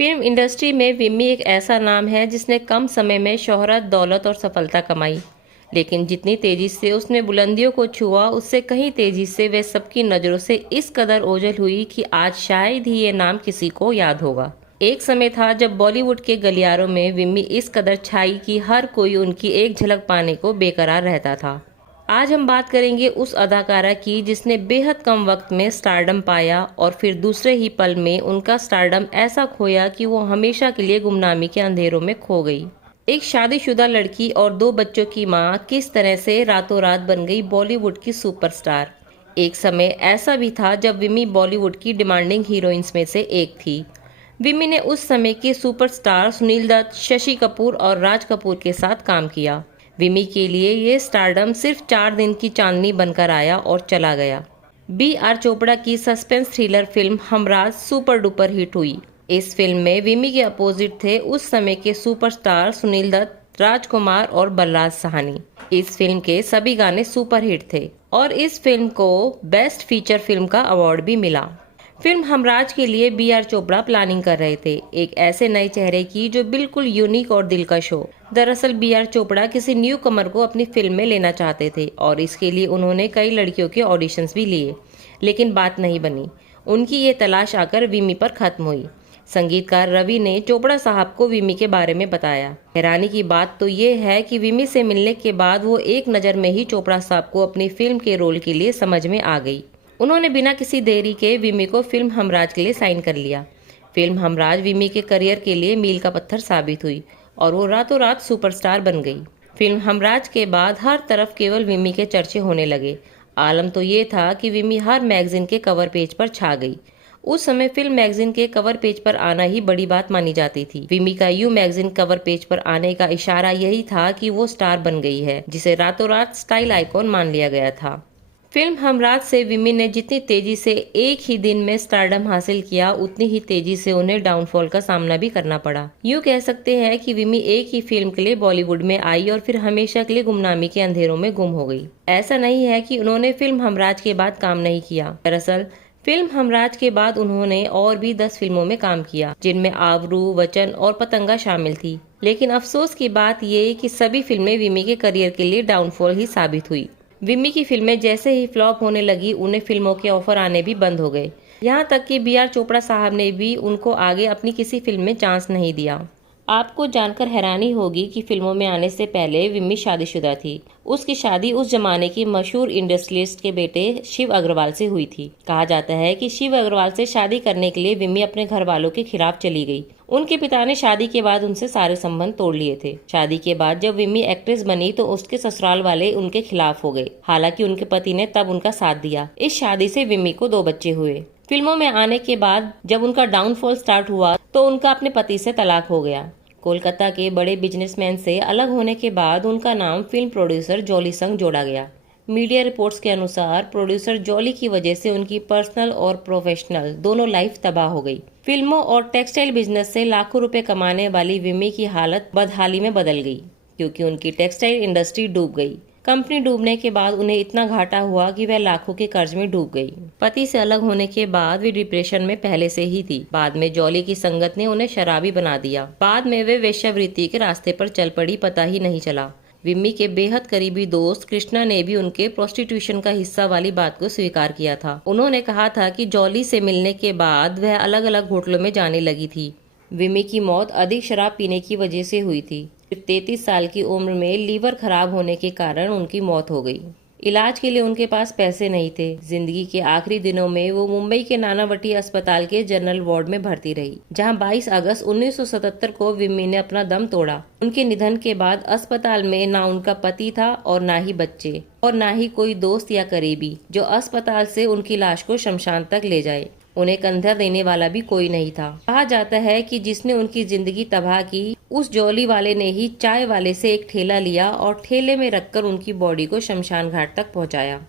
Film industry में विम्मी एक ऐसा नाम है जिसने कम समय में शोहरत, दौलत और सफलता कमाई। लेकिन जितनी तेजी से उसने बुलंदियों को छुआ, उससे कहीं तेजी से वह सबकी नज़रों से इस कदर ओझल हुई कि आज शायद ही ये नाम किसी को याद होगा। एक समय था जब बॉलीवुड के गलियारों में विम्मी इस कदर छाई कि हर कोई उनकी एक झलक पाने को बेकरार रहता था। आज हम बात करेंगे उस अदाकारा की जिसने बेहद कम वक्त में स्टारडम पाया और फिर दूसरे ही पल में उनका स्टारडम ऐसा खोया कि वो हमेशा के लिए गुमनामी के अंधेरों में खो गई। एक शादीशुदा लड़की और 2 बच्चों की मां किस तरह से रातों रात बन गई बॉलीवुड की सुपरस्टार। एक समय ऐसा भी था जब विमी बॉलीवुड की डिमांडिंग हीरोइंस में से एक थी। विमी ने उस समय के सुपरस्टार सुनील दत्त, शशि कपूर और राज कपूर के साथ काम किया। विमी के लिए ये स्टारडम सिर्फ 4 दिन की चांदनी बनकर आया और चला गया। B.R. चोपड़ा की suspense thriller film Humraaz super duper hit हुई। इस फिल्म में विमी के अपोजिट थे उस समय के सुपरस्टार सुनील दत्त, राजकुमार और बलराज साहनी। इस फिल्म के सभी गाने सुपरहिट थे और इस फिल्म को बेस्ट फीचर फिल्म का अवार्ड भी मिला। फिल्म हमराज के लिए B.R. चोपड़ा प्लानिंग कर रहे थे, एक ऐसे नए चेहरे की जो बिल्कुल यूनिक और दिलकश हो। दरअसल B.R. चोपड़ा किसी न्यू कमर को अपनी फिल्म में लेना चाहते थे और इसके लिए उन्होंने कई लड़कियों के ऑडिशंस भी लिए, लेकिन बात नहीं बनी। उनकी ये तलाश आकर विमी पर खत्म हुई। संगीतकार रवि ने चोपड़ा साहब को विमी के बारे में बताया। हैरानी की बात तो ये है कि विमी से मिलने के बाद वो एक नज़र में ही चोपड़ा साहब को अपनी फिल्म के रोल के लिए समझ में आ गई। उन्होंने बिना किसी देरी के विमी को फिल्म हमराज के लिए साइन कर लिया। फिल्म हमराज विमी के करियर के लिए मील का पत्थर साबित हुई और वो रातों रात सुपरस्टार बन गई। फिल्म हमराज के बाद हर तरफ केवल विमी के चर्चे होने लगे। आलम तो ये था कि विमी हर मैगजीन के कवर पेज पर छा गई। उस समय फिल्म मैगजीन के कवर पेज पर आना ही बड़ी बात मानी जाती थी। विमी का यू मैगजीन कवर पेज पर आने का इशारा यही था कि वो स्टार बन गई है, जिसे रातों रात स्टाइल आइकॉन मान लिया गया था। फिल्म हमराज से विमी ने जितनी तेजी से एक ही दिन में स्टारडम हासिल किया, उतनी ही तेजी से उन्हें डाउनफॉल का सामना भी करना पड़ा। यूँ कह सकते हैं कि विमी एक ही फिल्म के लिए बॉलीवुड में आई और फिर हमेशा के लिए गुमनामी के अंधेरों में गुम हो गई। ऐसा नहीं है कि उन्होंने फिल्म हमराज के बाद काम नहीं किया। दरअसल फिल्म हमराज के बाद उन्होंने और भी 10 फिल्मों में काम किया, जिनमें आवरू, वचन और पतंगा शामिल थी। लेकिन अफसोस की बात ये कि सभी फिल्में विमी के करियर के लिए डाउनफॉल ही साबित हुई। विमी की फिल्में जैसे ही फ्लॉप होने लगी, उन्हें फिल्मों के ऑफर आने भी बंद हो गए। यहाँ तक कि B.R. चोपड़ा साहब ने भी उनको आगे अपनी किसी फिल्म में चांस नहीं दिया। आपको जानकर हैरानी होगी कि फिल्मों में आने से पहले विमी शादीशुदा थी। उसकी शादी उस जमाने की मशहूर इंडस्ट्रियलिस्ट के बेटे शिव अग्रवाल से हुई थी। कहा जाता है कि शिव अग्रवाल से शादी करने के लिए विमी अपने घर वालों के खिलाफ चली गई। उनके पिता ने शादी के बाद उनसे सारे संबंध तोड़ लिए थे। शादी के बाद जब विमी एक्ट्रेस बनी तो उसके ससुराल वाले उनके खिलाफ हो गए। हालांकि उनके पति ने तब उनका साथ दिया। इस शादी से विमी को 2 बच्चे हुए। फिल्मों में आने के बाद जब उनका डाउनफॉल स्टार्ट हुआ तो उनका अपने पति से तलाक हो गया। कोलकाता के बड़े बिजनेसमैन से अलग होने के बाद उनका नाम फिल्म प्रोड्यूसर जॉली संग जोड़ा गया। मीडिया रिपोर्ट्स के अनुसार प्रोड्यूसर जॉली की वजह से उनकी पर्सनल और प्रोफेशनल दोनों लाइफ तबाह हो गई। फिल्मों और टेक्सटाइल बिजनेस से लाखों रुपए कमाने वाली विमी की हालत बदहाली में बदल गई, क्योंकि उनकी टेक्सटाइल इंडस्ट्री डूब गई। कंपनी डूबने के बाद उन्हें इतना घाटा हुआ कि वह लाखों के कर्ज में डूब गई। पति से अलग होने के बाद वे डिप्रेशन में पहले से ही थी। बाद में जॉली की संगत ने उन्हें शराबी बना दिया। बाद में वे वेश्यावृत्ति के रास्ते पर चल पड़ी, पता ही नहीं चला। विमी के बेहद करीबी दोस्त कृष्णा ने भी उनके प्रोस्टिट्यूशन का हिस्सा वाली बात को स्वीकार किया था। उन्होंने कहा था कि जॉली से मिलने के बाद वह अलग अलग होटलों में जाने लगी थी। विमी की मौत अधिक शराब पीने की वजह से हुई थी। 33 साल की उम्र में लीवर खराब होने के कारण उनकी मौत हो गई। इलाज के लिए उनके पास पैसे नहीं थे। जिंदगी के आखिरी दिनों में वो मुंबई के नानावटी अस्पताल के जनरल वार्ड में भर्ती रही, जहां 22 अगस्त 1977 को विमी ने अपना दम तोड़ा। उनके निधन के बाद अस्पताल में ना उनका पति था और ना ही बच्चे और ना ही कोई दोस्त या करीबी जो अस्पताल से उनकी लाश को शमशान तक ले जाए। उन्हें कंधा देने वाला भी कोई नहीं था। कहा जाता है कि जिसने उनकी जिंदगी तबाह की, उस जॉली वाले ने ही चाय वाले से एक ठेला लिया और ठेले में रखकर उनकी बॉडी को शमशान घाट तक पहुंचाया।